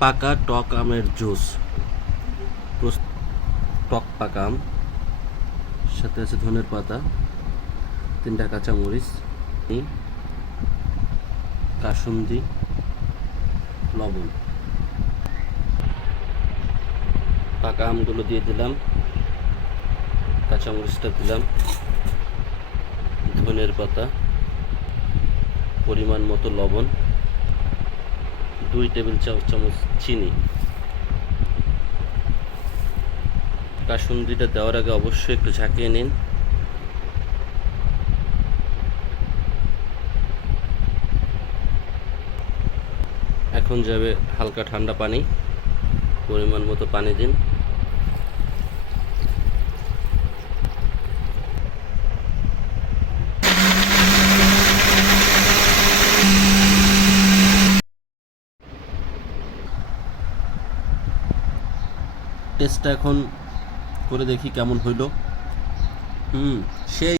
পাকা টক আমের জুস। টক পাকা আম, সাথে আছে ধনের পাতা, 3টা কাঁচামরিচ, কাসুন্দি, লবণ। পাকা আমগুলো দিয়ে দিলাম, কাঁচামরিচটা দিলাম, ধনের পাতা, পরিমাণ মতো লবণ, 2 টেবিল চামচ চিনি। কাসুন্দিটা দেওয়ার আগে অবশ্যই একটু ঝাঁকিয়ে নিন। এখন যাবে হালকা ঠান্ডা পানি, পরিমাণ মতো পানি দিন। টেস্টটা এখন করে দেখি কেমন হইল। সেই